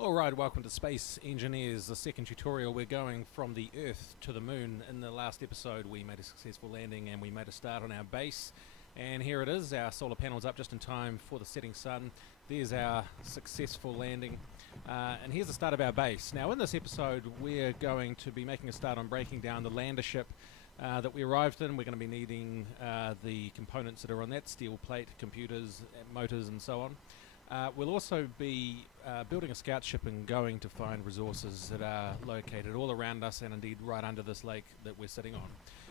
Alright, welcome to Space Engineers, the second tutorial. We're going from the Earth to the Moon. In the last episode we made a successful landing and we made a start on our base. And here it is, our solar panel's up just in time for the setting sun. There's our successful landing. And here's the start of our base. Now in this episode we're going to be making a start on breaking down the lander ship that we arrived in. We're going to be needing the components that are on that, steel plate, computers, motors and so on. We'll also be building a scout ship and going to find resources that are located all around us and indeed right under this lake that we're sitting on.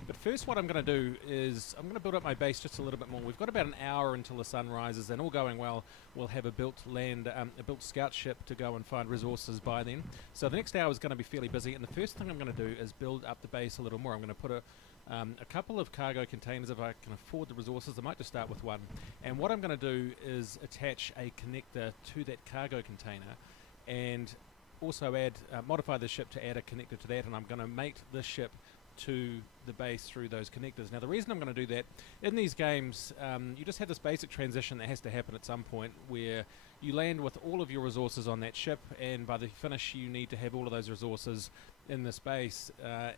But first what I'm going to do is I'm going to build up my base just a little bit more. We've got about an hour until the sun rises, and all going well we'll have a built scout ship to go and find resources by then. So the next hour is going to be fairly busy, and the first thing I'm going to do is build up the base a little more. I'm going to put a couple of cargo containers if I can afford the resources. I might just start with one. And what I'm going to do is attach a connector to that cargo container and also modify the ship to add a connector to that, and I'm going to mate this ship to the base through those connectors. Now the reason I'm going to do that, in these games you just have this basic transition that has to happen at some point where you land with all of your resources on that ship, and by the finish you need to have all of those resources in this base,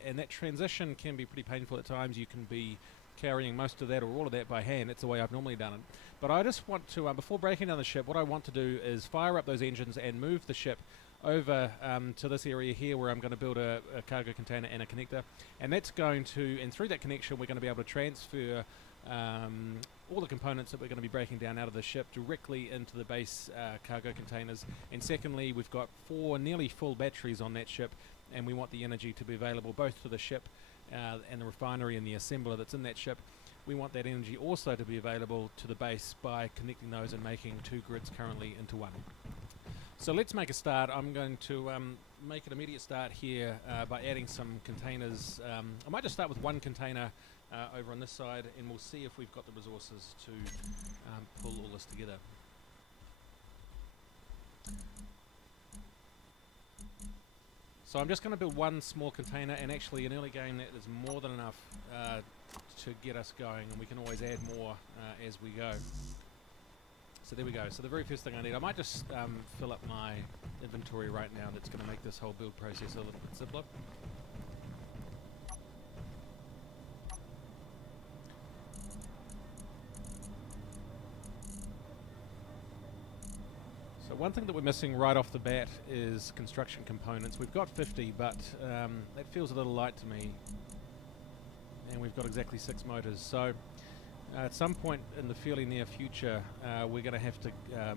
and that transition can be pretty painful at times. You can be carrying most of that or all of that by hand. That's the way I've normally done it. But I just want to, before breaking down the ship, what I want to do is fire up those engines and move the ship over to this area here where I'm going to build a cargo container and a connector, and that's going to, and through that connection we're going to be able to transfer all the components that we're going to be breaking down out of the ship directly into the base cargo containers. And secondly, we've got 4 nearly full batteries on that ship, and we want the energy to be available both to the ship and the refinery and the assembler that's in that ship. We want that energy also to be available to the base by connecting those and making 2 grids currently into one. So let's make a start. I'm going to make an immediate start here by adding some containers. I might just start with one container over on this side, and we'll see if we've got the resources to pull all this together. So I'm just going to build one small container, and actually in early game that is more than enough to get us going, and we can always add more as we go. So there we go. So the very first thing I need, I might just fill up my inventory right now. That's going to make this whole build process a little bit simpler. So one thing that we're missing right off the bat is construction components. We've got 50, but that feels a little light to me. And we've got exactly 6 motors. So at some point in the fairly near future, we're going to have to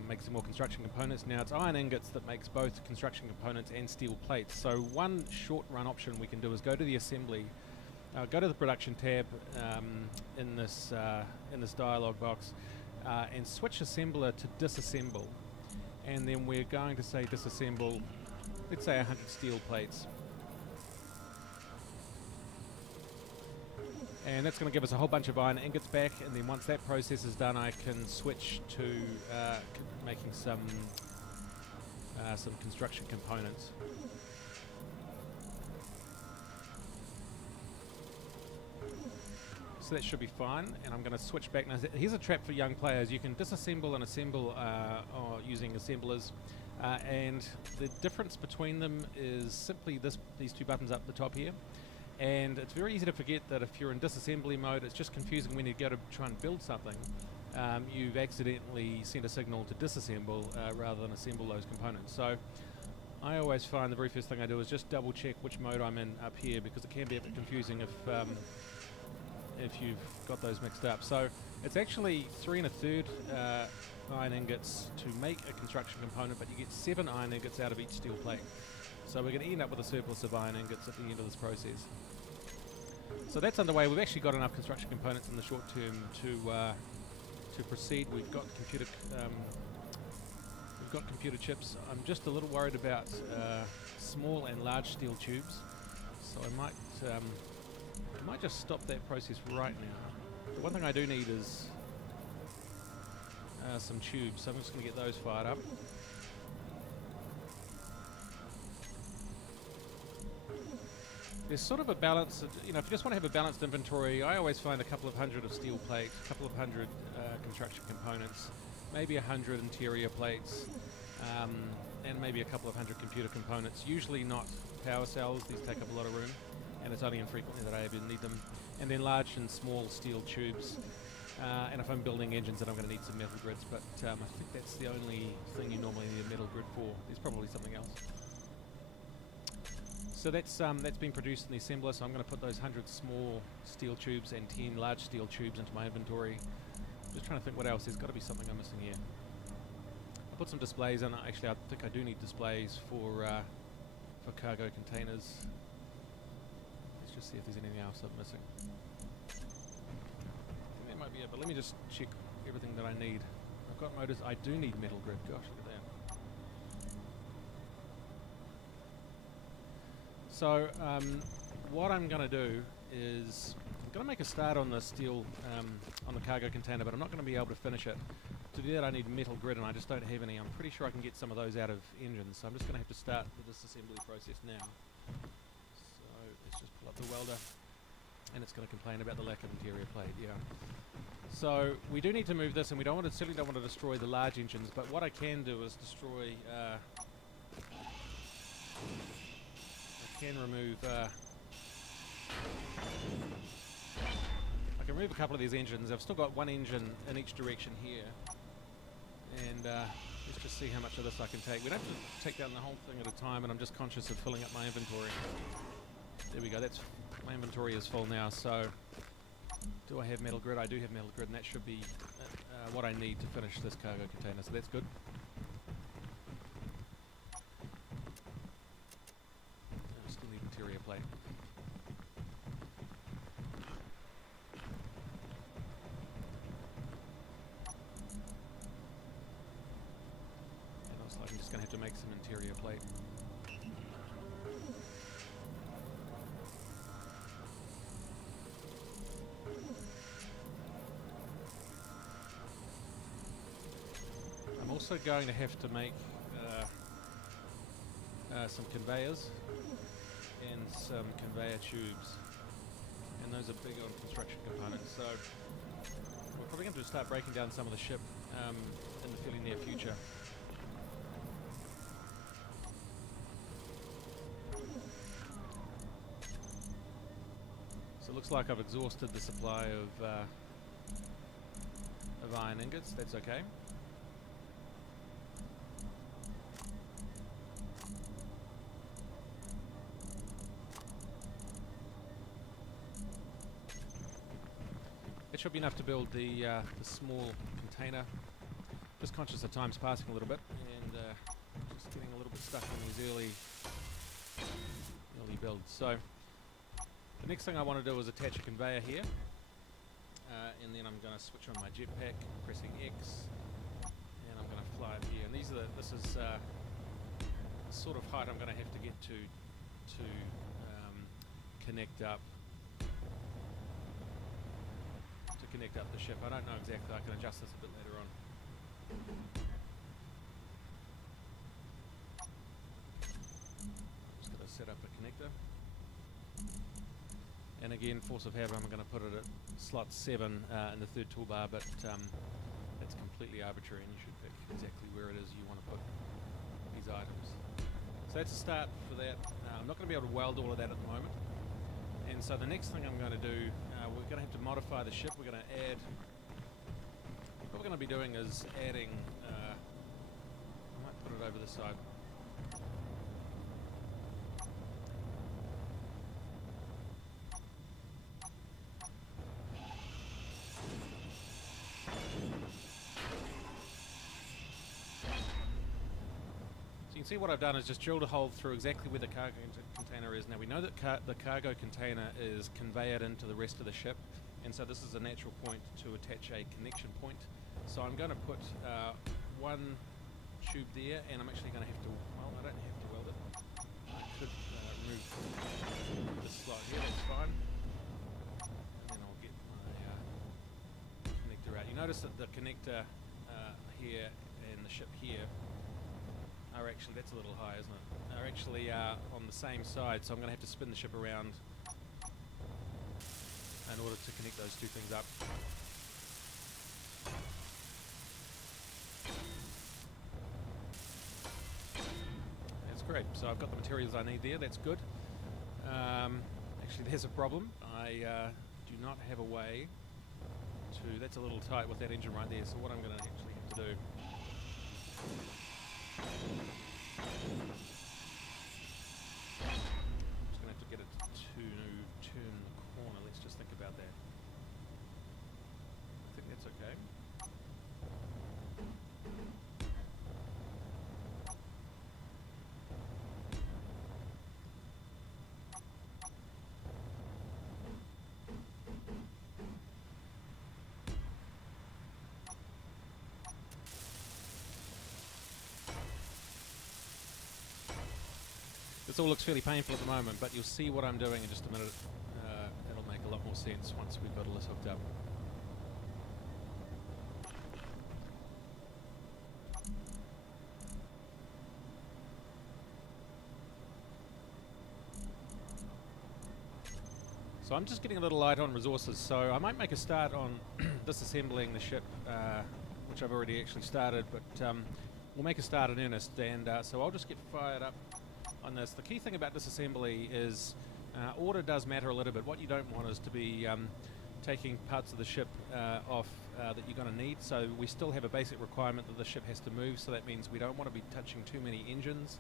make some more construction components. Now it's iron ingots that makes both construction components and steel plates. So one short run option we can do is go to the assembly, go to the production tab in this dialog box, and switch assembler to disassemble. And then we're going to say disassemble, let's say 100 steel plates. And that's going to give us a whole bunch of iron ingots back, and then once that process is done I can switch to making some construction components. So that should be fine, and I'm going to switch back. Now here's a trap for young players. You can disassemble and assemble using assemblers, and the difference between them is simply these 2 buttons up the top here. And it's very easy to forget that if you're in disassembly mode, it's just confusing when you go to try and build something. You've accidentally sent a signal to disassemble rather than assemble those components. So I always find the very first thing I do is just double check which mode I'm in up here, because it can be a bit confusing if you've got those mixed up. So it's actually 3 1/3 iron ingots to make a construction component, but you get 7 iron ingots out of each steel plate. So we're going to end up with a surplus of iron ingots at the end of this process. So that's underway. We've actually got enough construction components in the short term to proceed. We've got computer chips. I'm just a little worried about small and large steel tubes, so I might just stop that process right now. The one thing I do need is some tubes, so I'm just going to get those fired up. There's sort of a balance, if you just want to have a balanced inventory, I always find a couple of hundred of steel plates, a couple of hundred construction components, maybe 100 interior plates, and maybe a couple of hundred computer components. Usually not power cells, these take up a lot of room, and it's only infrequently that I ever need them. And then large and small steel tubes. And if I'm building engines, then I'm going to need some metal grids, but I think that's the only thing you normally need a metal grid for. There's probably something else. So that's been produced in the assembler, so I'm going to put those 100 small steel tubes and 10 large steel tubes into my inventory. Just trying to think what else. There's got to be something I'm missing here. I put some displays in. Actually, I think I do need displays for cargo containers. Let's just see if there's anything else I'm missing. That might be it, but let me just check everything that I need. I've got motors. I do need metal grid. Gosh, look at that. So what I'm going to do is I'm going to make a start on the steel, on the cargo container, but I'm not going to be able to finish it. To do that I need metal grid, and I just don't have any. I'm pretty sure I can get some of those out of engines, so I'm just going to have to start the disassembly process now. So let's just pull up the welder, and it's going to complain about the lack of interior plate, yeah. So we do need to move this, and we certainly don't want to destroy the large engines, but what I can do is destroy... can remove I can remove a couple of these engines. I've still got one engine in each direction here, and let's just see how much of this I can take. We don't have to take down the whole thing at a time, and I'm just conscious of filling up my inventory. There we go, my inventory is full now. So do I have metal grid? I do have metal grid, and that should be what I need to finish this cargo container, so that's good. Interior plate. It looks like I'm just going to have to make some interior plate. I'm also going to have to make some conveyors and some conveyor tubes, and those are big on construction components, so we're probably going to start breaking down some of the ship in the fairly near future. So it looks like I've exhausted the supply of iron ingots. That's okay. It should be enough to build the small container. Just conscious of time's passing a little bit, and just getting a little bit stuck on these early builds. So the next thing I want to do is attach a conveyor here, and then I'm going to switch on my jetpack, pressing X, and I'm going to fly up here. And this is the sort of height I'm going to have to get to connect up the ship. I don't know exactly. I can adjust this a bit later on. Just going to set up a connector, and again, force of habit, I'm going to put it at slot 7 in the third toolbar, but it's completely arbitrary, and you should pick exactly where it is you want to put these items. So that's a start for that. I'm not going to be able to weld all of that at the moment. And so the next thing I'm going to do, we're going to have to modify the ship. We're going to add, what we're going to be doing is adding, I might put it over this side. So you can see what I've done is just drilled a hole through exactly where the cargo container is. Now we know that the cargo container is conveyed into the rest of the ship, and so this is a natural point to attach a connection point. So I'm going to put one tube there, and I'm actually going to have to, well, I don't have to weld it. I could remove this slot here, that's fine. And then I'll get my connector out. You notice that the connector here and the ship here are actually, that's a little high, isn't it? Are actually on the same side, so I'm going to have to spin the ship around in order to connect those two things up. great. So I've got the materials I need there. That's good. Actually, there's a problem. I do not have a way to... That's a little tight with that engine right there. So what I'm going to actually have to do... I'm just going to have to get it to turn the corner. Let's just think about that. I think that's okay. This all looks fairly painful at the moment, but you'll see what I'm doing in just a minute. It'll make a lot more sense once we've got all this hooked up. So I'm just getting a little light on resources, so I might make a start on disassembling the ship, which I've already actually started, but we'll make a start in earnest, and so I'll just get fired up on this. The key thing about disassembly is order does matter a little bit. What you don't want is to be taking parts of the ship off that you're going to need. So we still have a basic requirement that the ship has to move, so that means we don't want to be touching too many engines,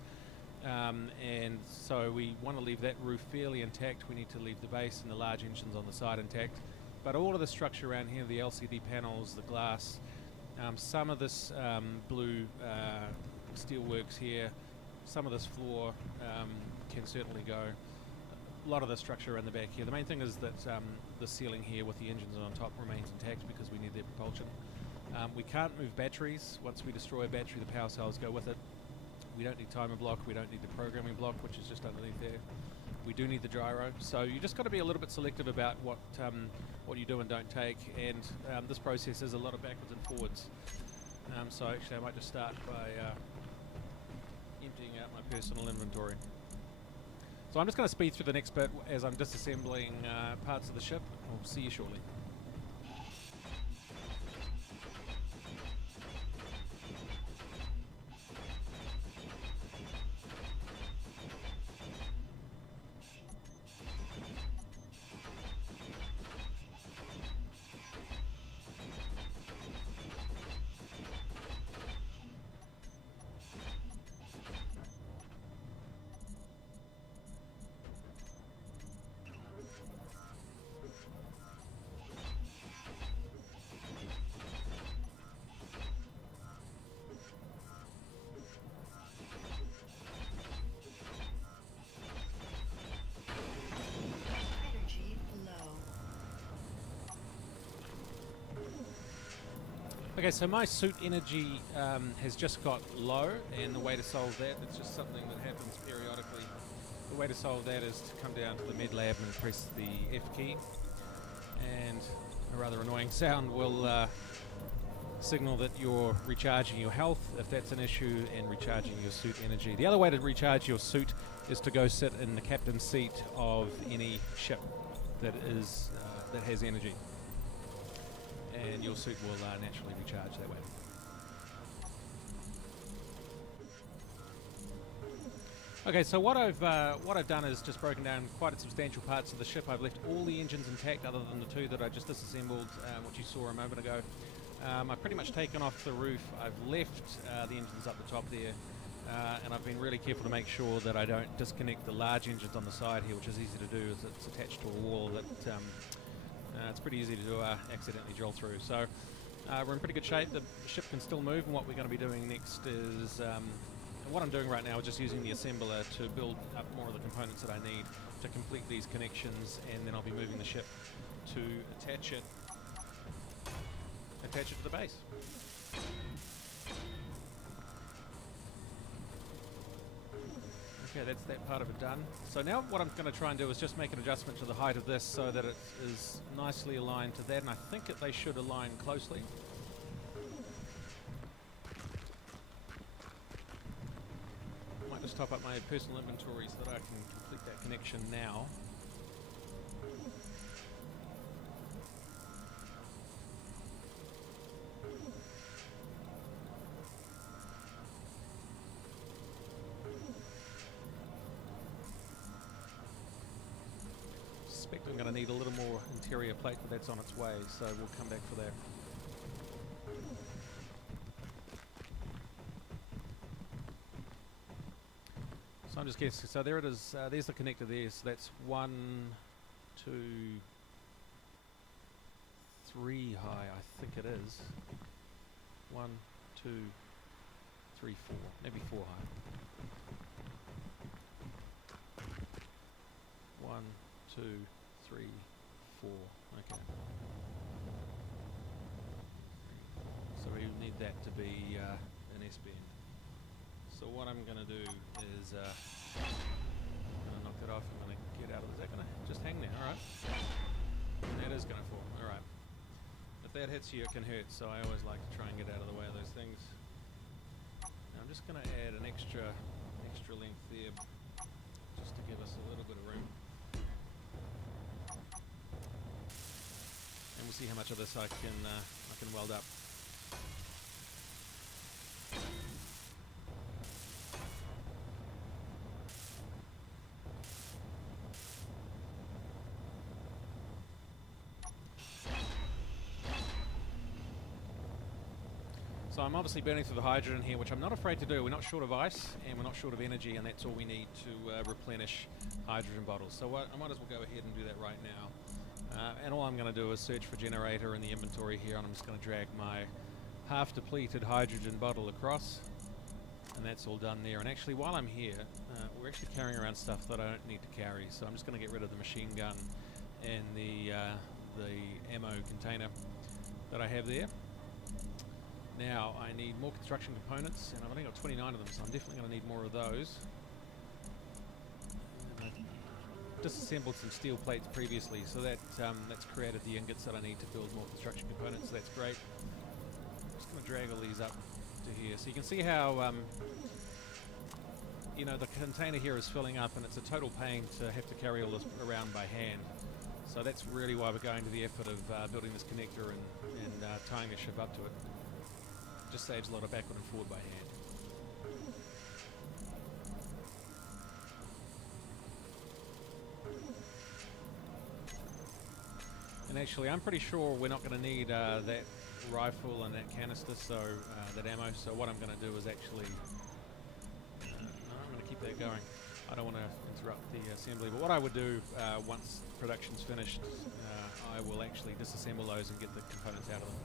and so we want to leave that roof fairly intact. We need to leave the base and the large engines on the side intact, but all of the structure around here, the LCD panels, the glass, some of this blue steel works here, some of this floor can certainly go. A lot of the structure around the back here. The main thing is that the ceiling here with the engines on top remains intact because we need their propulsion. We can't move batteries. Once we destroy a battery, the power cells go with it. We don't need timer block. We don't need the programming block, which is just underneath there. We do need the gyro. So you just got to be a little bit selective about what you do and don't take. And this process is a lot of backwards and forwards. So actually, I might just start by emptying out my personal inventory. So I'm just going to speed through the next bit as I'm disassembling parts of the ship. I'll see you shortly. Okay, so my suit energy has just got low, and the way to solve that, it's just something that happens periodically. The way to solve that is to come down to the med lab and press the F key, and a rather annoying sound will signal that you're recharging your health, if that's an issue, and recharging your suit energy. The other way to recharge your suit is to go sit in the captain's seat of any ship that is that has energy, and your suit will naturally recharge that way. Okay, so what I've done is just broken down quite substantial parts of the ship. I've left all the engines intact other than the two that I just disassembled, which you saw a moment ago. I've pretty much taken off the roof. I've left the engines up the top there, and I've been really careful to make sure that I don't disconnect the large engines on the side here, which is easy to do as it's attached to a wall that it's pretty easy to accidentally drill through. So we're in pretty good shape. The ship can still move, and what we're going to be doing next is, what I'm doing right now is just using the assembler to build up more of the components that I need to complete these connections, and then I'll be moving the ship to attach it to the base. Okay, that's that part of it done. So now what I'm going to try and do is just make an adjustment to the height of this so that it is nicely aligned to that, and I think that they should align closely. I might just top up my personal inventory so that I can complete that connection now. suspect I'm going to need a little more interior plate, but that's on its way, so we'll come back for that. So I'm just guessing, so there it is, there's the connector there, so that's 1, 2, 3 high, I think it is. 1, 2, 3, 4, maybe 4 high. 1, 2, 3, 4, okay. So we need that to be an S-bend. So what I'm going to do is, I'm going to knock that off, I'm going to get out of it. Is that going to just hang there? Alright. That is going to fall, alright. If that hits you, it can hurt, so I always like to try and get out of the way of those things. Now I'm just going to add an extra length there, just to give us a little bit of room. And we'll see how much of this I can weld up. So I'm obviously burning through the hydrogen here, which I'm not afraid to do. We're not short of ice, and we're not short of energy, and that's all we need to replenish hydrogen bottles. So I might as well go ahead and do that right now. And all I'm going to do is search for generator in the inventory here, and I'm just going to drag my half-depleted hydrogen bottle across, and that's all done there. And actually, while I'm here, we're actually carrying around stuff that I don't need to carry, so I'm just going to get rid of the machine gun and the ammo container that I have there. Now I need more construction components, and I've only got 29 of them, so I'm definitely going to need more of those. And I've disassembled some steel plates previously, so that's created the ingots that I need to build more construction components, so that's great. I'm just going to drag all these up to here. So you can see how you know, the container here is filling up, and it's a total pain to have to carry all this around by hand. So that's really why we're going to the effort of building this connector and tying the ship up to it. Just saves a lot of backward and forward by hand. And actually, I'm pretty sure we're not going to need that rifle and that canister, so that ammo. So what I'm going to do is actually, no, I'm going to keep that going. I don't want to interrupt the assembly, but what I would do once production's finished, I will actually disassemble those and get the components out of them.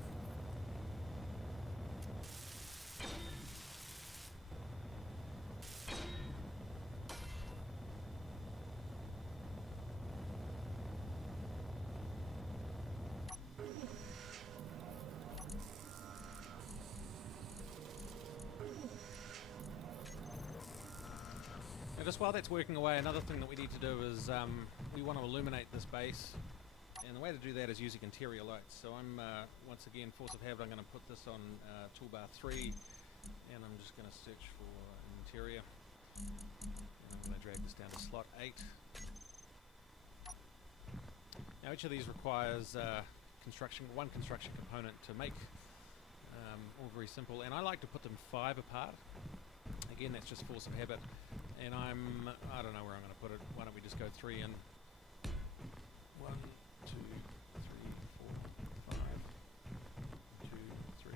Just while that's working away, another thing that we need to do is we want to illuminate this base, and the way to do that is using interior lights. So I'm once again, force of habit, I'm going to put this on toolbar 3, and I'm just going to search for an interior, and I'm going to drag this down to slot 8. Now each of these requires one construction component to make, all very simple, and I like to put them 5 apart. Again, that's just force of habit. And I don't know where I'm going to put it. Why don't we just go 3 in? 1, 2, 3, 4, 5. 2, 3,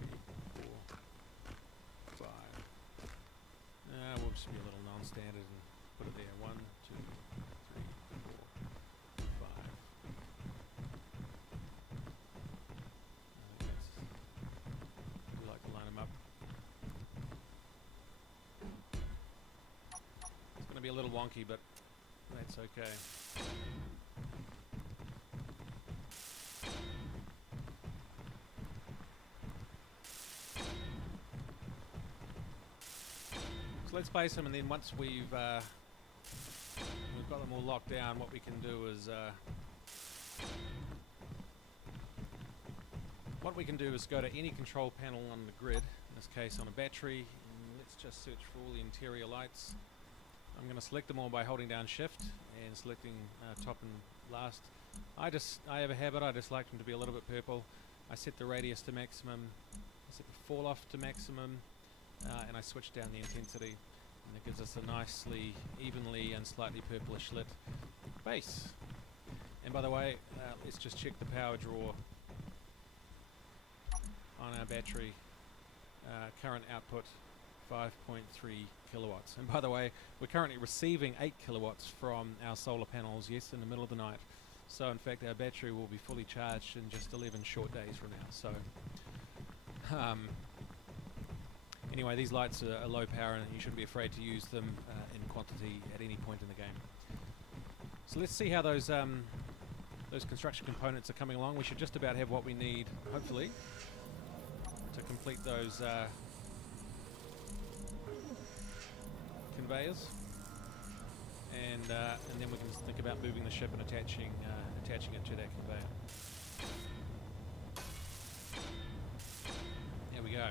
4, 5. We'll just be a little non-standard and put it there. 1, 2, 3, 4, 5. I think that's. I do like to line them up. Be a little wonky, but that's okay. So let's place them, and then once we've got them all locked down, what we can do is go to any control panel on the grid. In this case, on a battery. And let's just search for all the interior lights. I'm going to select them all by holding down shift and selecting top and last. I have a habit, I just like them to be a little bit purple. I set the radius to maximum, I set the fall off to maximum, and I switch down the intensity, and it gives us a nicely, evenly and slightly purplish lit base. And by the way, let's just check the power draw on our battery. Current output 5.3 kilowatts. And by the way, we're currently receiving 8 kilowatts from our solar panels, yes, in the middle of the night. So in fact our battery will be fully charged in just 11 short days from now. So anyway, these lights are low power and you shouldn't be afraid to use them in quantity at any point in the game. So let's see how those construction components are coming along. We should just about have what we need, hopefully, to complete those conveyors, and then we can think about moving the ship and attaching it to that conveyor. There we go.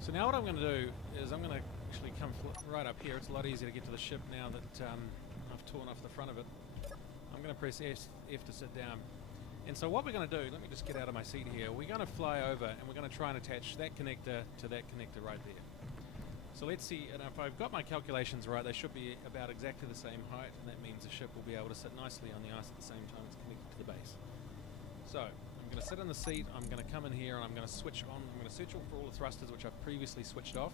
So now what I'm going to do is I'm going to actually come right up here. It's a lot easier to get to the ship now that I've torn off the front of it. I'm going to press F to sit down. And so what we're going to do, let me just get out of my seat here, we're going to fly over and we're going to try and attach that connector to that connector right there. So let's see, and if I've got my calculations right, they should be about exactly the same height, and that means the ship will be able to sit nicely on the ice at the same time it's connected to the base. So I'm going to sit in the seat, I'm going to come in here and I'm going to switch on, I'm going to search for all the thrusters which I've previously switched off,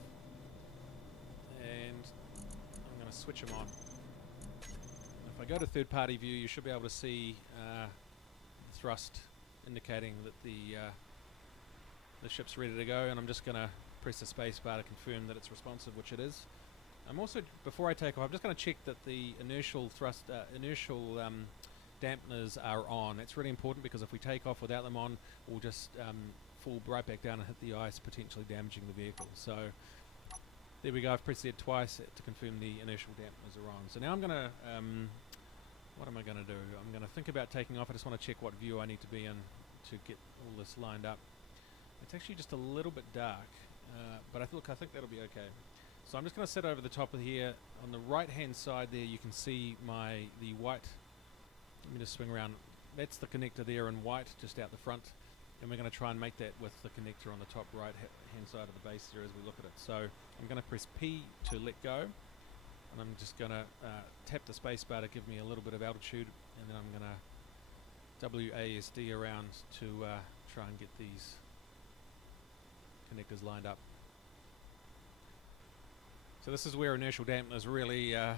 and I'm going to switch them on. If I go to third party view, you should be able to see thrust indicating that the ship's ready to go, and I'm just going to press the space bar to confirm that it's responsive, which it is. I'm also, before I take off, I'm just going to check that the inertial dampeners are on. That's really important because if we take off without them on, we'll just fall right back down and hit the ice, potentially damaging the vehicle. So there we go. I've pressed it twice to confirm the inertial dampeners are on. So now I'm going to what am I going to do? I'm going to think about taking off. I just want to check what view I need to be in to get all this lined up. It's actually just a little bit dark, but I think that'll be okay. So I'm just going to sit over the top of here. On the right hand side there you can see the white. Let me just swing around. That's the connector there in white just out the front, and we're going to try and make that with the connector on the top right hand side of the base there as we look at it. So I'm going to press P to let go, and I'm just going to tap the space bar to give me a little bit of altitude, and then I'm going to WASD around to try and get these connectors lined up. So this is where inertial dampeners really add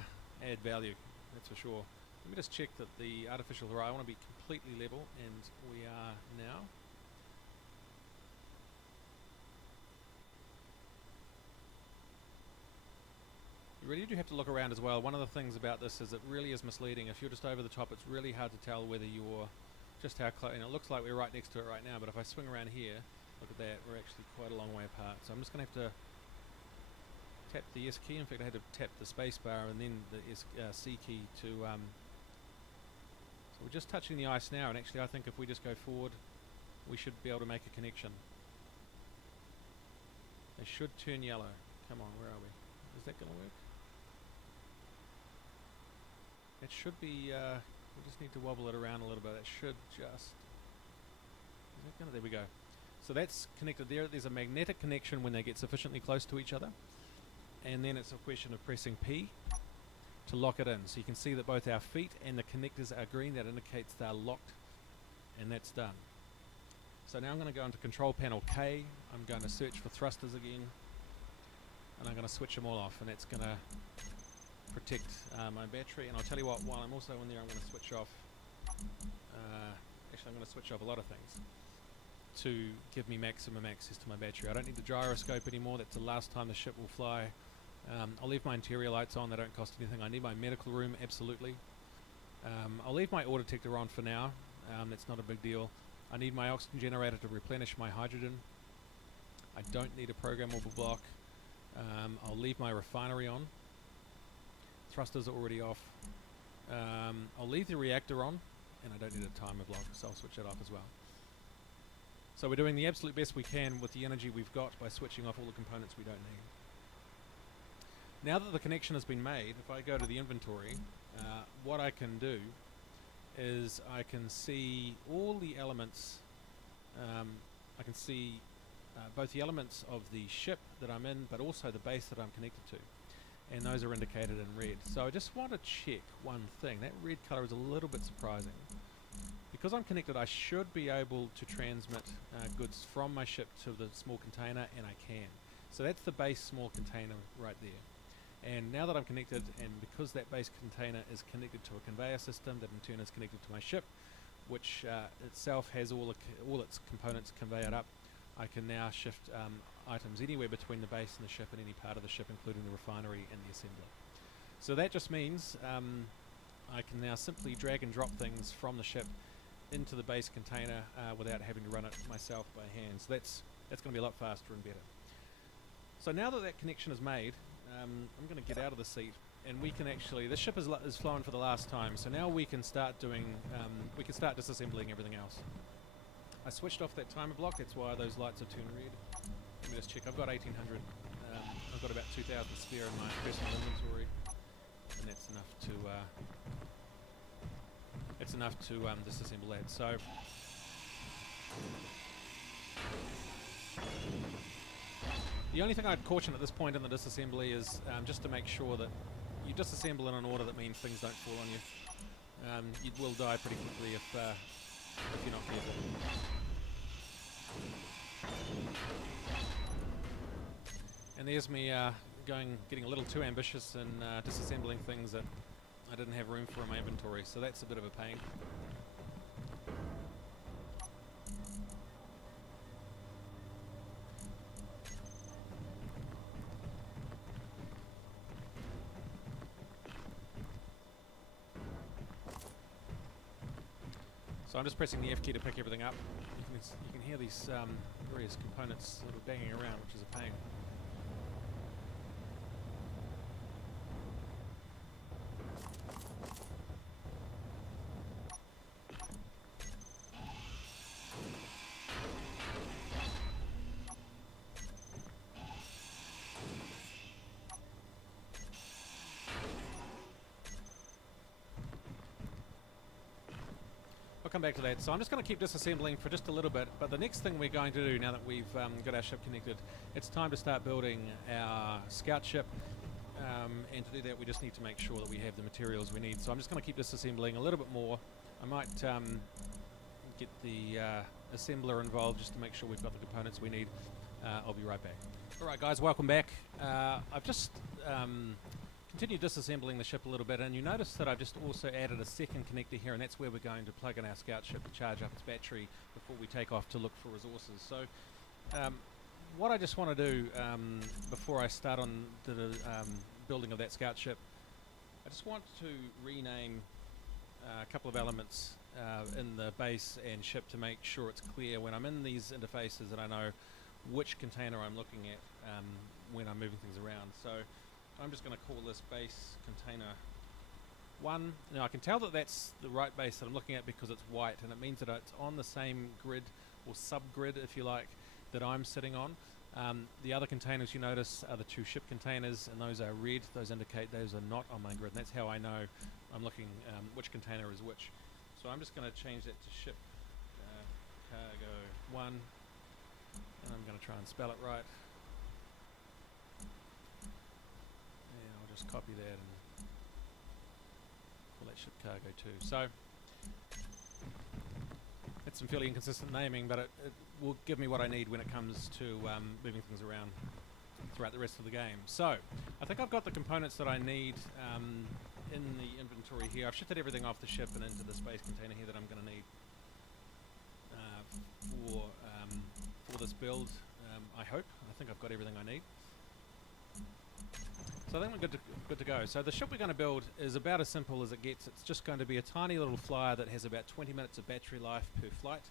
value, that's for sure. Let me just check that the artificial horizon, I want to be completely level, and we are now. You really do have to look around as well. One of the things about this is it really is misleading. If you're just over the top, it's really hard to tell whether you're just how close, and it looks like we're right next to it right now, but if I swing around here, look at that, we're actually quite a long way apart. So I'm just going to have to tap the S key. In fact, I had to tap the space bar and then the C key to so we're just touching the ice now, and actually I think if we just go forward we should be able to make a connection. They should turn yellow. Come on, where are we? Is that going to work? It should be, we just need to wobble it around a little bit. It should just, is that gonna, there we go. So that's connected there. There's a magnetic connection when they get sufficiently close to each other. And then it's a question of pressing P to lock it in. So you can see that both our feet and the connectors are green. That indicates they're locked, and that's done. So now I'm going to go into control panel K. I'm going to search for thrusters again, and I'm going to switch them all off, and that's going to protect my battery. And I'll tell you what, while I'm also in there, I'm going to switch off actually I'm going to switch off a lot of things to give me maximum access to my battery. I don't need the gyroscope anymore. That's the last time the ship will fly. I'll leave my interior lights on. They don't cost anything. I need my medical room, absolutely. I'll leave my ore detector on for now. That's not a big deal. I need my oxygen generator to replenish my hydrogen. I don't need a programmable block. I'll leave my refinery on. Thrusters are already off. I'll leave the reactor on, and I don't need a timer block, so I'll switch it off as well. So we're doing the absolute best we can with the energy we've got by switching off all the components we don't need. Now that the connection has been made, if I go to the inventory, what I can do is I can see all the elements. I can see both the elements of the ship that I'm in, but also the base that I'm connected to. and those are indicated in red. So I just want to check one thing. That red colour is a little bit surprising. Because I'm connected, I should be able to transmit goods from my ship to the small container, and I can. So that's the base small container right there. And now that I'm connected, and because that base container is connected to a conveyor system that in turn is connected to my ship, which itself has all its components conveyed up, I can now shift items anywhere between the base and the ship and any part of the ship, including the refinery and the assembly. So that just means I can now simply drag and drop things from the ship into the base container without having to run it myself by hand. So that's going to be a lot faster and better. So now that connection is made, I'm going to get out of the seat, and we can actually, this ship is flown for the last time, so now we can start doing, we can start disassembling everything else. I switched off that timer block, that's why those lights have turned red. Let me just check, I've got 1800, I've got about 2000 spare in my personal inventory, and that's enough to disassemble that. So the only thing I'd caution at this point in the disassembly is just to make sure that you disassemble in an order that means things don't fall on you. You will die pretty quickly if you're not careful. And there's me getting a little too ambitious and disassembling things that I didn't have room for in my inventory, so that's a bit of a pain. So I'm just pressing the F key to pick everything up. You can hear these various components sort of banging around, which is a pain. I'll come back to that. So I'm just going to keep disassembling for just a little bit, but the next thing we're going to do now that we've got our ship connected, it's time to start building our scout ship, and to do that we just need to make sure that we have the materials we need. So I'm just going to keep disassembling a little bit more. I might get the assembler involved just to make sure we've got the components we need. I'll be right back. Alright guys, welcome back. I've just continued disassembling the ship a little bit, and you notice that I've just also added a second connector here, and that's where we're going to plug in our scout ship to charge up its battery before we take off to look for resources. So what I just want to do before I start on the building of that scout ship, I just want to rename a couple of elements in the base and ship to make sure it's clear when I'm in these interfaces that I know which container I'm looking at when I'm moving things around. So I'm just going to call this base container 1. Now I can tell that that's the right base that I'm looking at because it's white, and it means that it's on the same grid or subgrid, if you like, that I'm sitting on. The other containers you notice are the 2 ship containers, and those are red. Those indicate those are not on my grid, and that's how I know I'm looking which container is which. So I'm just going to change that to ship cargo 1, and I'm going to try and spell it right. Just copy that and call that ship cargo 2. So it's some fairly inconsistent naming, but it will give me what I need when it comes to moving things around throughout the rest of the game. So I think I've got the components that I need in the inventory here. I've shifted everything off the ship and into the space container here that I'm going to need for this build. I think I've got everything I need. So I think we're good to go. So the ship we're going to build is about as simple as it gets. It's just going to be a tiny little flyer that has about 20 minutes of battery life per flight.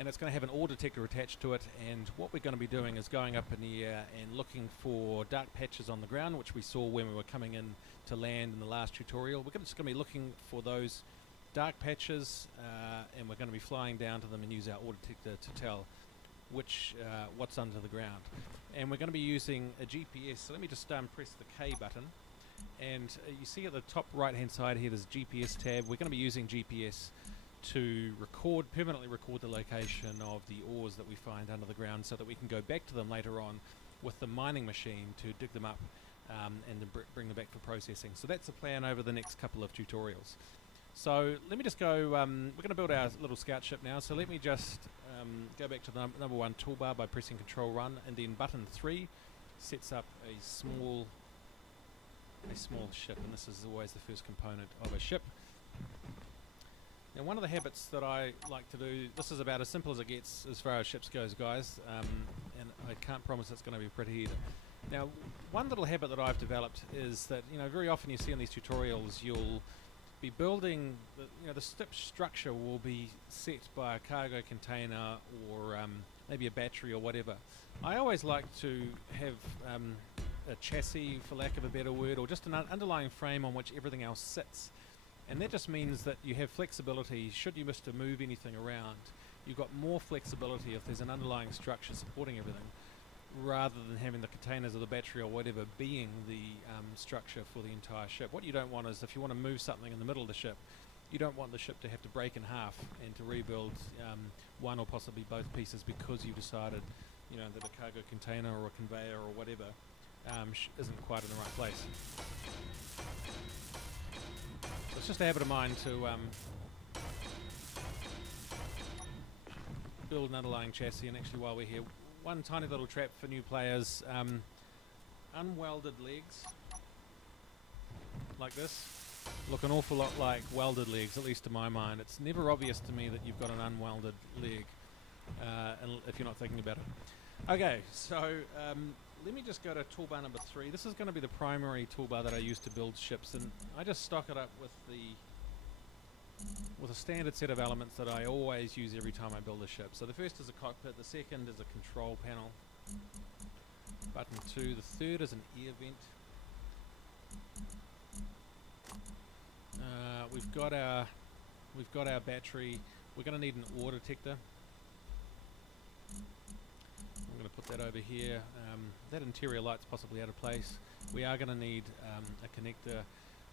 And it's going to have an ore detector attached to it, and what we're going to be doing is going up in the air and looking for dark patches on the ground, which we saw when we were coming in to land in the last tutorial. We're just going to be looking for those dark patches, and we're going to be flying down to them and use our ore detector to tell what's under the ground. And we're going to be using a GPS. So let me just press the K button, and you see at the top right hand side here there's a GPS tab. We're going to be using GPS to permanently record the location of the ores that we find under the ground, so that we can go back to them later on with the mining machine to dig them up and then bring them back for processing. So that's the plan over the next couple of tutorials. So let me just go, we're going to build our little scout ship now, so let me just go back to the number 1 toolbar by pressing Control Run, and then button 3 sets up a small ship, and this is always the first component of a ship. Now one of the habits that I like to do, this is about as simple as it gets as far as ships goes, guys, and I can't promise it's going to be pretty either. Now one little habit that I've developed is that, you know, very often you see in these tutorials you'll be building, the ship structure will be set by a cargo container or maybe a battery or whatever. I always like to have a chassis, for lack of a better word, or just an underlying frame on which everything else sits. And that just means that you have flexibility should you wish to move anything around. You've got more flexibility if there's an underlying structure supporting everything, rather than having the containers or the battery or whatever being the structure for the entire ship. What you don't want is, if you want to move something in the middle of the ship, you don't want the ship to have to break in half and to rebuild one or possibly both pieces because you decided, you know, that a cargo container or a conveyor or whatever isn't quite in the right place. So it's just a habit of mine to build an underlying chassis. And actually, while we're here, one tiny little trap for new players, unwelded legs like this look an awful lot like welded legs, at least to my mind. It's never obvious to me that you've got an unwelded leg, if you're not thinking about it. Okay, so let me just go to toolbar number 3. This is going to be the primary toolbar that I use to build ships, and I just stock it up with a standard set of elements that I always use every time I build a ship. So the first is a cockpit, the second is a control panel, button 2, the third is an air vent. We've got our battery. We're going to need an ore detector. I'm going to put that over here. That interior light's possibly out of place. We are going to need a connector.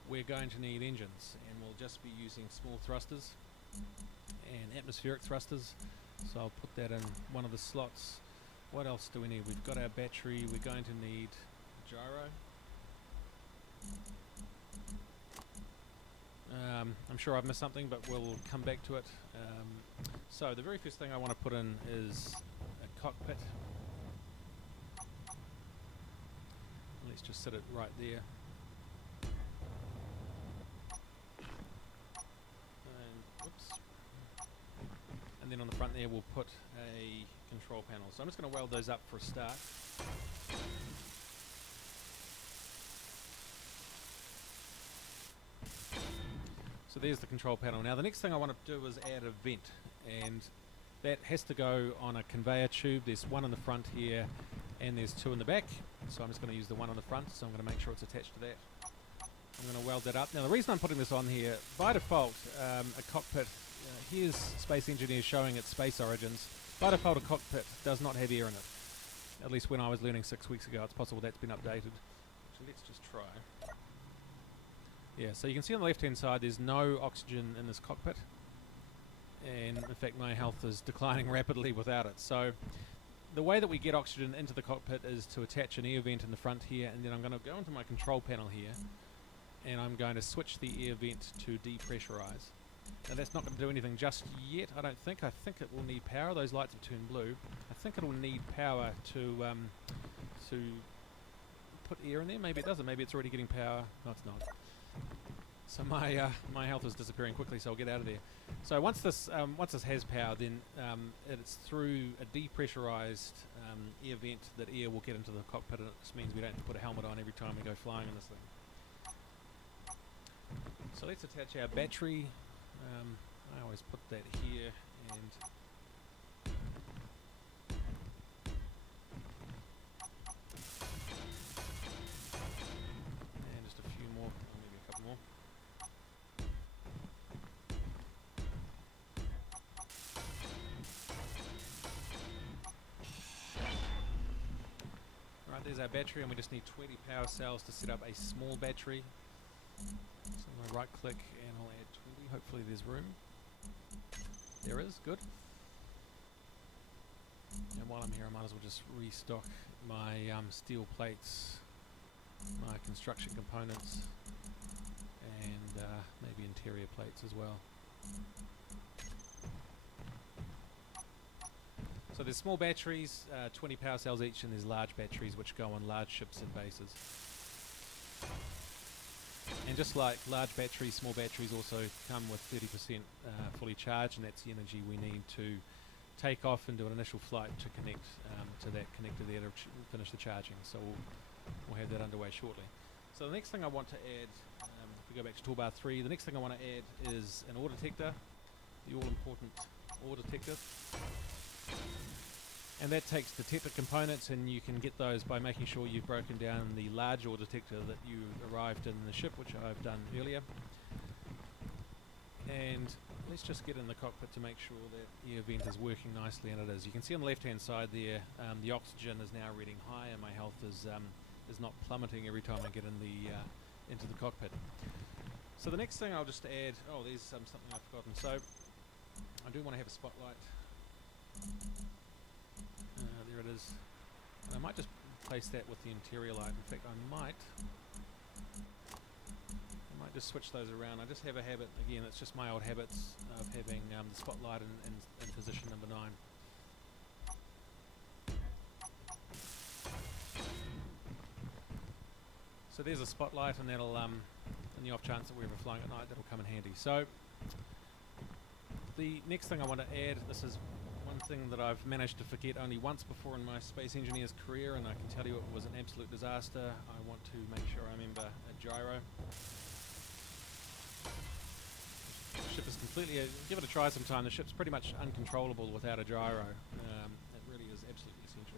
We're going to need engines, and we'll just be using small thrusters and atmospheric thrusters. So I'll put that in one of the slots. What else do we need? We've got our battery. We're going to need gyro. I'm sure I've missed something, but we'll come back to it. So the very first thing I want to put in is a cockpit. Let's just set it right there. And, whoops. And then on the front there we'll put a control panel. So I'm just going to weld those up for a start. So there's the control panel. Now the next thing I want to do is add a vent, and that has to go on a conveyor tube. There's one in the front here and there's two in the back, so I'm just going to use the one on the front, so I'm going to make sure it's attached to that. I'm going to weld that up. Now the reason I'm putting this on here, by default a cockpit, here's Space Engineers showing its space origins. By default a cockpit does not have air in it, at least when I was learning 6 weeks ago. It's possible that's been updated. So let's just try. Yeah, so you can see on the left hand side there's no oxygen in this cockpit, and in fact my health is declining rapidly without it. So the way that we get oxygen into the cockpit is to attach an air vent in the front here, and then I'm going to go into my control panel here and I'm going to switch the air vent to depressurize. Now that's not going to do anything just yet, I don't think. I think it will need power. Those lights have turned blue. I think it will need power to put air in there. Maybe it doesn't. Maybe it's already getting power. No, it's not. So my health is disappearing quickly, so I'll get out of there. So once this has power, then it's through a depressurized air vent that air will get into the cockpit, and it just means we don't have to put a helmet on every time we go flying in this thing. So let's attach our battery. I always put that here, and just a few more, or maybe a couple more. Right, there's our battery, and we just need 20 power cells to set up a small battery. So I'm going to right click and I'll add 20. Hopefully there's room. There is, good. And while I'm here I might as well just restock my steel plates, my construction components, and maybe interior plates as well. So there's small batteries, 20 power cells each, and there's large batteries which go on large ships and bases. And just like large batteries, small batteries also come with 30% fully charged, and that's the energy we need to take off and do an initial flight to connect to that connector there to finish the charging. So we'll have that underway shortly. So the next thing I want to add, if we go back to toolbar 3, the next thing I want to add is an ore detector, the all-important ore detector. And that takes detector components, and you can get those by making sure you've broken down the large ore detector that you arrived in the ship, which I've done earlier. And let's just get in the cockpit to make sure that the event is working nicely, and it is. You can see on the left-hand side there, the oxygen is now reading high, and my health is not plummeting every time I get in the into the cockpit. So the next thing I'll just add, there's something I've forgotten. So I do want to have a spotlight. There it is. And I might just place that with the interior light. In fact, I might just switch those around. I just have a habit, again, it's just my old habits of having the spotlight in position number 9. So there's a spotlight, and that'll, in the off chance that we're ever flying at night, that'll come in handy. So the next thing I want to add, this is one thing that I've managed to forget only once before in my space engineer's career, and I can tell you it was an absolute disaster. I want to make sure I remember a gyro. The ship is completely, give it a try sometime, the ship's pretty much uncontrollable without a gyro. It really is absolutely essential.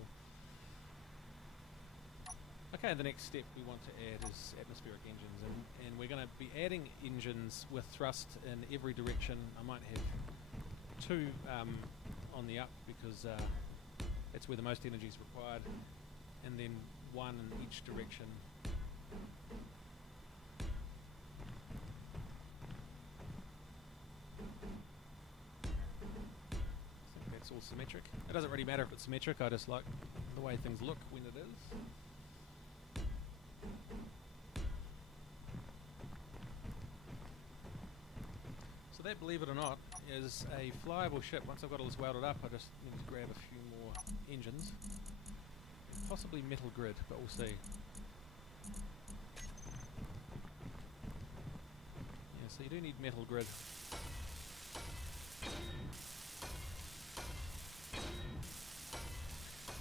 Okay, the next step we want to add is atmospheric engines, and we're going to be adding engines with thrust in every direction. I might have 2 on the up because that's where the most energy is required, and then 1 in each direction. I think that's all symmetric. It doesn't really matter if it's symmetric, I just like the way things look when it is. So that, believe it or not, is a flyable ship. Once I've got all this welded up, I just need to grab a few more engines. Possibly metal grid, but we'll see. Yeah, so you do need metal grid.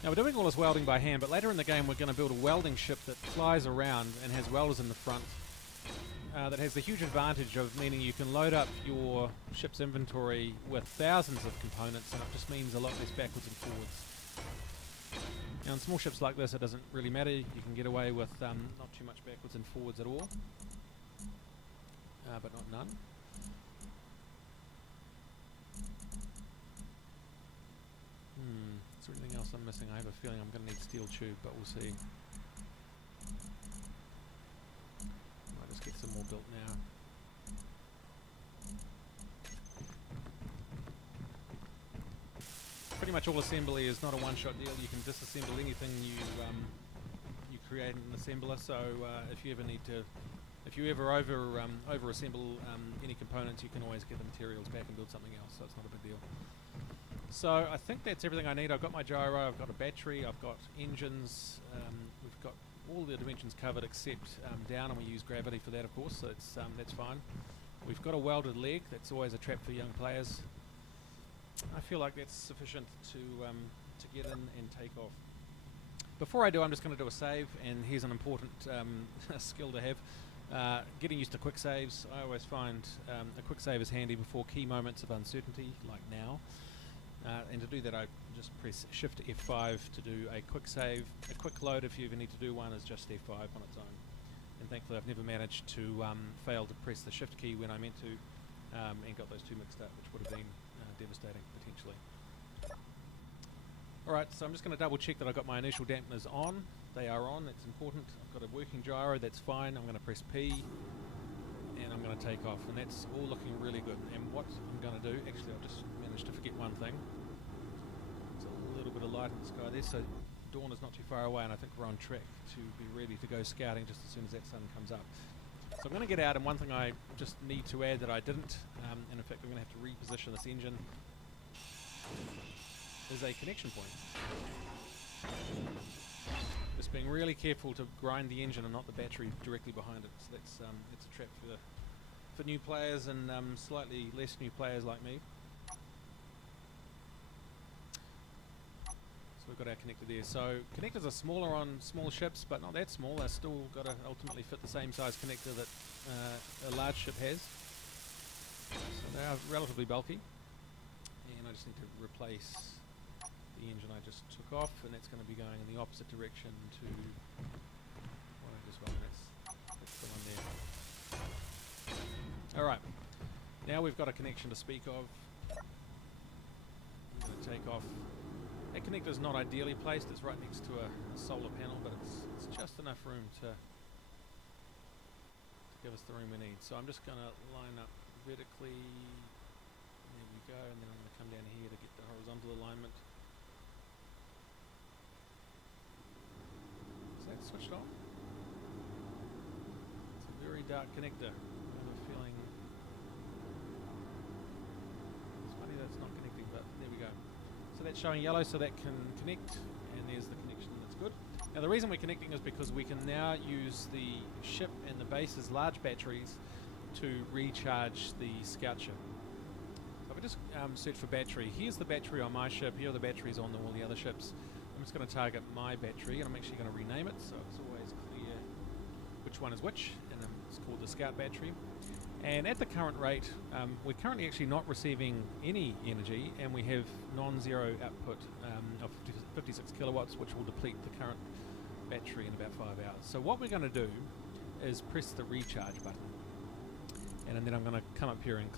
Now we're doing all this welding by hand, but later in the game we're going to build a welding ship that flies around and has welders in the front. That has the huge advantage of meaning you can load up your ship's inventory with thousands of components, and it just means a lot less backwards and forwards. Now in small ships like this it doesn't really matter, you can get away with not too much backwards and forwards at all, but not none. Is there anything else I'm missing? I have a feeling I'm going to need steel tube, but we'll see. Might just get some more built now. Pretty much all assembly is not a one-shot deal. You can disassemble anything you create in an assembler. So if you ever over assemble any components, you can always get the materials back and build something else. So it's not a big deal. So I think that's everything I need. I've got my gyro, I've got a battery, I've got engines, we've got all the dimensions covered except down, and we use gravity for that, of course, so that's fine. We've got a welded leg. That's always a trap for young players. I feel like that's sufficient to get in and take off. Before I do, I'm just going to do a save, and here's an important skill to have. Getting used to quick saves. I always find a quick save is handy before key moments of uncertainty, like now. And to do that, I just press Shift F5 to do a quick save. A quick load, if you ever need to do one, is just F5 on its own. And thankfully, I've never managed to fail to press the Shift key when I meant to, and got those two mixed up, which would have been devastating potentially. Alright, so I'm just going to double check that I've got my initial dampeners on. They are on, that's important. I've got a working gyro, that's fine. I'm going to press P, and I'm going to take off, and that's all looking really good. And what I'm going to do, actually I've just managed to forget one thing. There's a little bit of light in the sky there, so dawn is not too far away, and I think we're on track to be ready to go scouting just as soon as that sun comes up. So I'm going to get out, and one thing I just need to add that I didn't, and in fact I'm going to have to reposition this engine, is a connection point. Just being really careful to grind the engine and not the battery directly behind it. So that's a trap for new players and slightly less new players like me. So we've got our connector there. So connectors are smaller on small ships, but not that small. They're still got to ultimately fit the same size connector that a large ship has. So they are relatively bulky. And I just need to replace the engine I just took off, and that's going to be going in the opposite direction to this one. That's the one there. Alright, now we've got a connection to speak of. I'm going to take off. That connector is not ideally placed, it's right next to a solar panel, but it's just enough room to give us the room we need. So I'm just going to line up vertically, there we go, and then I'm going to come down here to get the horizontal alignment. Is that switched on? It's a very dark connector. I have a feeling it's funny that it's not connecting, but there we go. So that's showing yellow, so that can connect, and there's the connection, that's good. Now the reason we're connecting is because we can now use the ship and the base's large batteries to recharge the scout ship. So if I just search for battery, here's the battery on my ship, here are the batteries on all the other ships. I'm just going to target my battery, and I'm actually going to rename it, so it's always clear which one is which, and it's called the scout battery. And at the current rate, we're currently actually not receiving any energy, and we have non-zero output of 56 kilowatts, which will deplete the current battery in about 5 hours. So what we're going to do is press the recharge button, and then I'm going to come up here and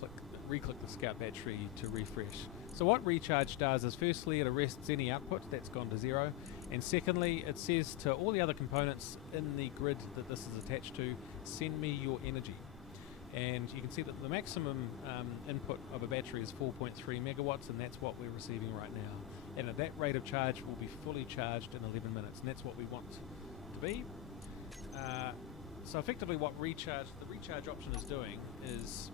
re-click the scout battery to refresh. So what recharge does is, firstly, it arrests any output that's gone to 0, and secondly, it says to all the other components in the grid that this is attached to, send me your energy. And you can see that the maximum input of a battery is 4.3 megawatts, and that's what we're receiving right now. And at that rate of charge, we'll be fully charged in 11 minutes, and that's what we want to be. So effectively what the recharge option is doing is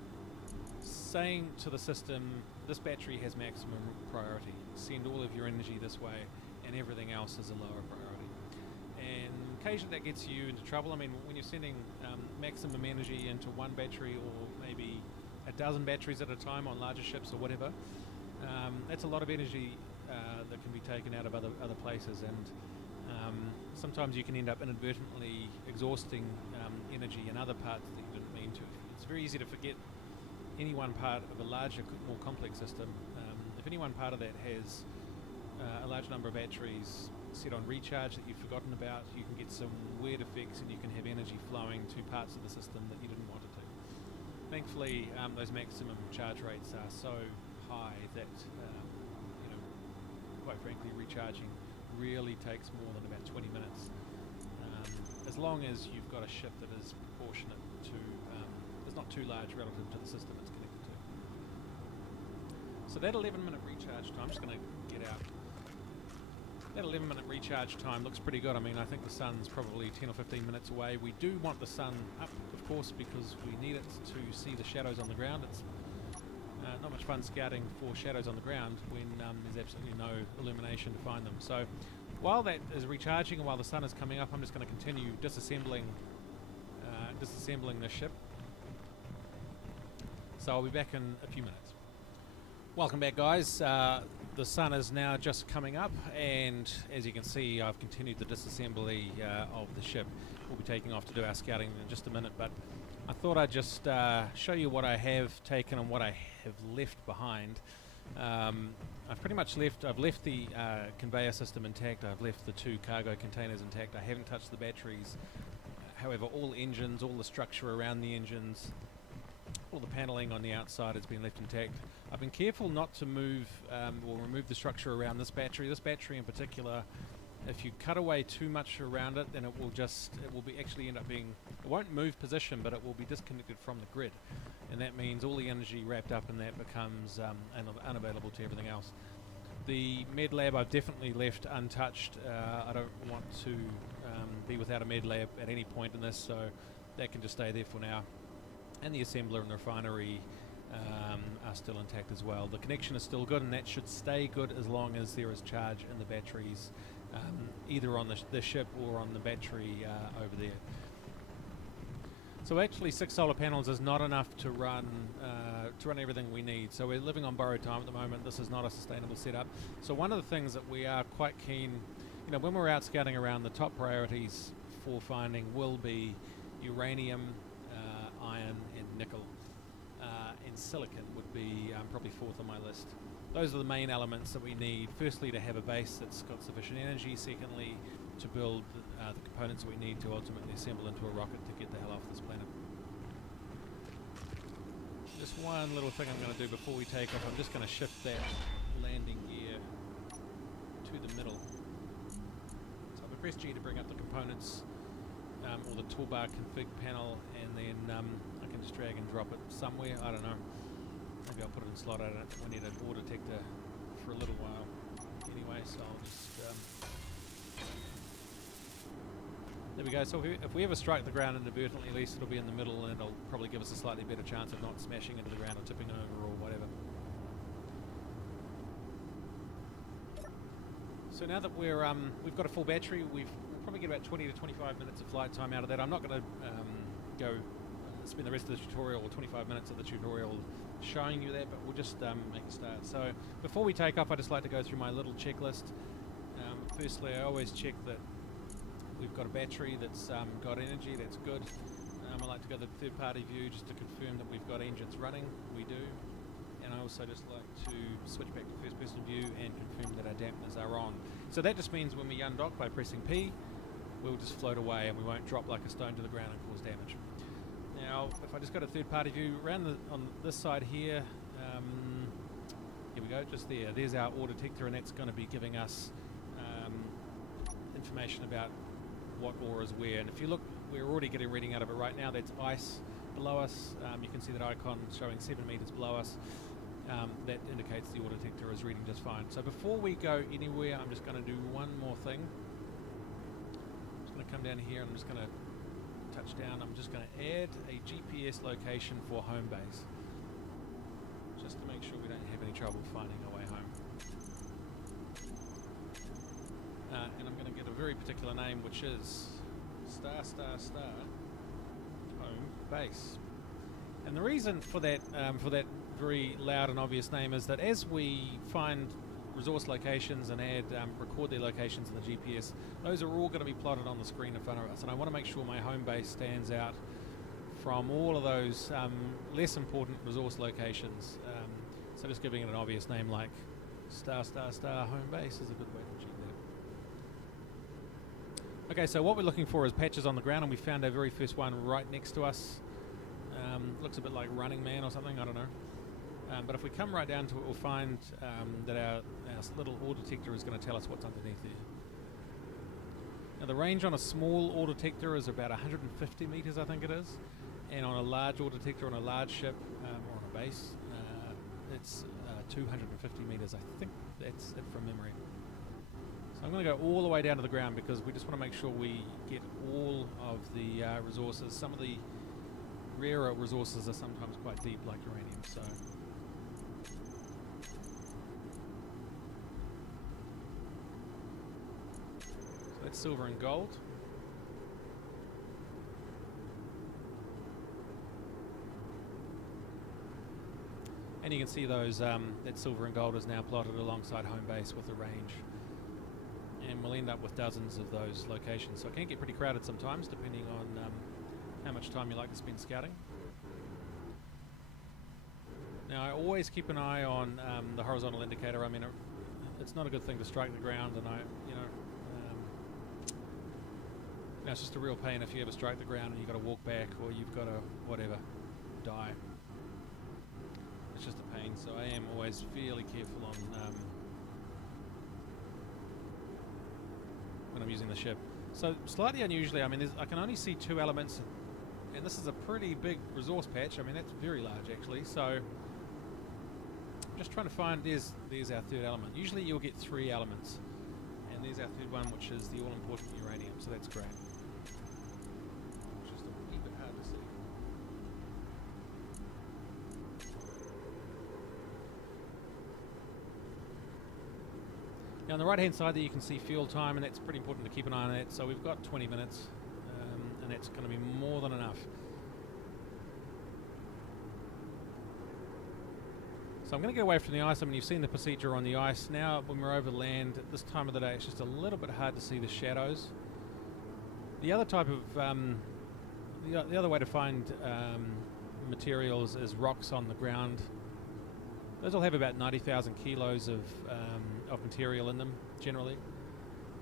saying to the system, this battery has maximum priority, send all of your energy this way, and everything else is a lower priority. And occasionally that gets you into trouble. I mean, when you're sending maximum energy into one battery, or maybe a dozen batteries at a time on larger ships or whatever, that's a lot of energy that can be taken out of other places, and sometimes you can end up inadvertently exhausting energy in other parts that you didn't mean to. It's very easy to forget any one part of a larger, more complex system. If any one part of that has a large number of batteries set on recharge that you've forgotten about, you can get some weird effects, and you can have energy flowing to parts of the system that you didn't want it to. Thankfully, those maximum charge rates are so high that, quite frankly, recharging really takes more than about 20 minutes. As long as you've got a ship that is proportionate to, is not too large relative to the system it's connected to. So that 11-minute recharge time, I'm just going to get out. That 11-minute recharge time looks pretty good. I mean, I think the sun's probably 10 or 15 minutes away. We do want the sun up, of course, because we need it to see the shadows on the ground. It's not much fun scouting for shadows on the ground when there's absolutely no illumination to find them. So while that is recharging and while the sun is coming up, I'm just going to continue disassembling this ship. So I'll be back in a few minutes. Welcome back, guys. The sun is now just coming up, and as you can see, I've continued the disassembly of the ship. We'll be taking off to do our scouting in just a minute, but I thought I'd just show you what I have taken and what I have left behind. I've left the conveyor system intact. I've left the 2 cargo containers intact. I haven't touched the batteries. However, all engines, all the structure around the engines, all the paneling on the outside has been left intact. I've been careful not to move or remove the structure around this battery. This battery in particular, if you cut away too much around it, then it will actually end up being, it won't move position, but it will be disconnected from the grid. And that means all the energy wrapped up in that becomes unavailable to everything else. The med lab I've definitely left untouched. I don't want to be without a med lab at any point in this, so that can just stay there for now. And the assembler and the refinery are still intact as well. The connection is still good, and that should stay good as long as there is charge in the batteries, either on the ship or on the battery over there. So actually 6 solar panels is not enough to run everything we need. So we're living on borrowed time at the moment. This is not a sustainable setup. So one of the things that we are quite keen, when we're out scouting around, the top priorities for finding will be uranium, iron and nickel, and silicon would be probably 4th on my list. Those are the main elements that we need. Firstly, to have a base that's got sufficient energy. Secondly, to build the components we need to ultimately assemble into a rocket to get the hell off this planet. Just one little thing I'm going to do before we take off. I'm just going to shift that landing gear to the middle. So I'll press G to bring up the components, or the toolbar config panel, and then I can just drag and drop it somewhere. I don't know. Maybe I'll put it in slot. I don't think we need an ore detector for a little while anyway, so I'll just there we go. So if we ever strike the ground inadvertently, at least it'll be in the middle, and it'll probably give us a slightly better chance of not smashing into the ground or tipping over or whatever. So now that we've got a full battery, we'll probably get about 20 to 25 minutes of flight time out of that. I'm not going to go spend the rest of the tutorial, or 25 minutes of the tutorial, showing you that, but we'll just make a start. So before we take off, I just like to go through my little checklist. Firstly, I always check that we've got a battery that's got energy. That's good. I like to go to the third-party view just to confirm that we've got engines running. We do. And I also just like to switch back to first-person view and confirm that our dampeners are on. So that just means when we undock by pressing P, we'll just float away and we won't drop like a stone to the ground and cause damage. Now, if I just go to third-party view, around on this side here, here we go, just there. There's our ore detector, and that's going to be giving us information about what ore is where. And if you look, we're already getting a reading out of it right now. That's ice below us. You can see that icon showing 7 meters below us. That indicates the ore detector is reading just fine. So before we go anywhere, I'm just going to do one more thing. I'm just going to come down here and I'm just going to touch down. I'm just going to add a GPS location for home base, just to make sure we don't have any trouble finding our way home. And I'm going to get a very particular name, which is *** home base. And the reason for that very loud and obvious name is that as we find resource locations and record their locations in the GPS, those are all going to be plotted on the screen in front of us. And I want to make sure my home base stands out from all of those less important resource locations. So just giving it an obvious name like *** home base is a good way to achieve that. Okay, so what we're looking for is patches on the ground, and we found our very first one right next to us. Looks a bit like Running Man or something, I don't know. But if we come right down to it, we'll find that our little ore detector is going to tell us what's underneath there. Now the range on a small ore detector is about 150 meters, I think it is. And on a large ore detector on a large ship or on a base, it's 250 meters. I think that's it from memory. So I'm going to go all the way down to the ground because we just want to make sure we get all of the resources. Some of the rarer resources are sometimes quite deep, like uranium. So that's silver and gold. And you can see those that silver and gold is now plotted alongside home base with the range. And we'll end up with dozens of those locations. So it can get pretty crowded sometimes, depending on how much time you like to spend scouting. Now, I always keep an eye on the horizontal indicator. I mean, it's not a good thing to strike the ground, and it's just a real pain if you ever strike the ground and you've got to walk back, or you've got to whatever die. It's just a pain. So I am always fairly careful on when I'm using the ship. So slightly unusually, I mean, I can only see 2 elements, and this is a pretty big resource patch. I mean, that's very large actually. So just trying to find, there's our third element. Usually you'll get 3 elements, and there's our third one, which is the all-important uranium, so that's great. Just a wee bit hard to see. Now on the right hand side there you can see fuel time, and that's pretty important to keep an eye on that. So we've got 20 minutes, and that's going to be more than enough. So I'm going to get away from the ice. I mean, you've seen the procedure on the ice. Now when we're over land at this time of the day, it's just a little bit hard to see the shadows. The other type of the other way to find materials is rocks on the ground. Those will have about 90,000 kilos of material in them generally,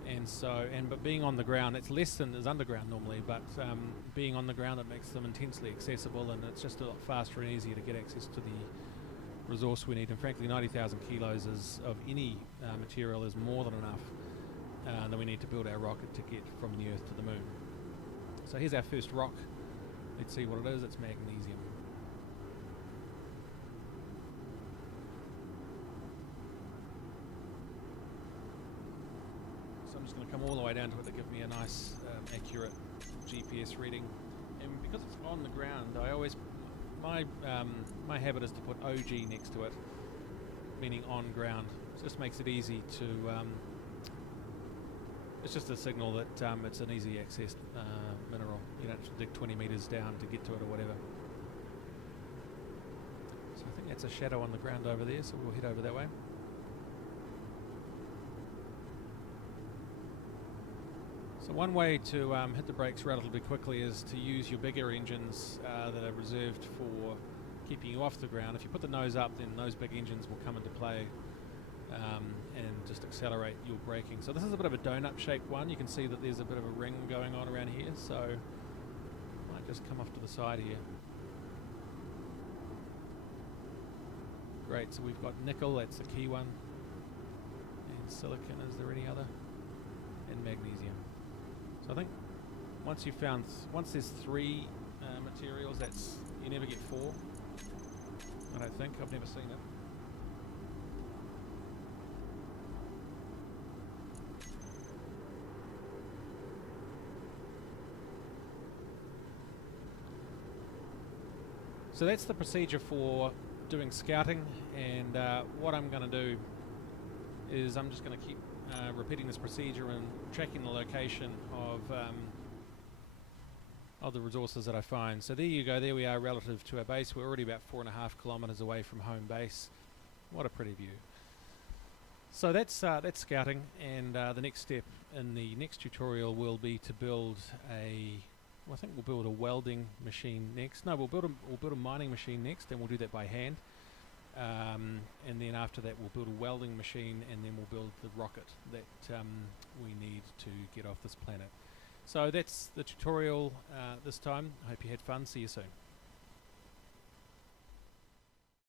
and so but being on the ground, it's less than is underground normally, but being on the ground, it makes them intensely accessible, and it's just a lot faster and easier to get access to the resource we need. And frankly, 90,000 kilos of any material is more than enough that we need to build our rocket to get from the Earth to the Moon. So here's our first rock. Let's see what it is. It's magnesium. So I'm just going to come all the way down to it to give me a nice accurate GPS reading. And because it's on the ground, I always my habit is to put OG next to it, meaning on ground. It just makes it easy to it's just a signal that it's an easy access mineral. You don't have to dig 20 meters down to get to it or whatever. So I think that's a shadow on the ground over there, so we'll head over that way. So one way to hit the brakes relatively quickly is to use your bigger engines that are reserved for keeping you off the ground. If you put the nose up, then those big engines will come into play and just accelerate your braking. So this is a bit of a donut shaped one. You can see that there's a bit of a ring going on around here, so I might just come off to the side here. Great, so we've got nickel, that's the key one, and silicon, is there any other? And magnesium. So I think once there's 3 materials, you never get 4. I don't think, I've never seen it. So that's the procedure for doing scouting, and what I'm going to do is I'm just going to keep repeating this procedure and tracking the location of the resources that I find. So there you go, there we are relative to our base. We're already about 4.5 kilometers away from home base. What a pretty view. So that's scouting, and the next step in the next tutorial will be to build I think we'll build a welding machine next. No, we'll build a mining machine next, and we'll do that by hand. And then after that we'll build a welding machine, and then we'll build the rocket that we need to get off this planet. So that's the tutorial this time. I hope you had fun. See you soon.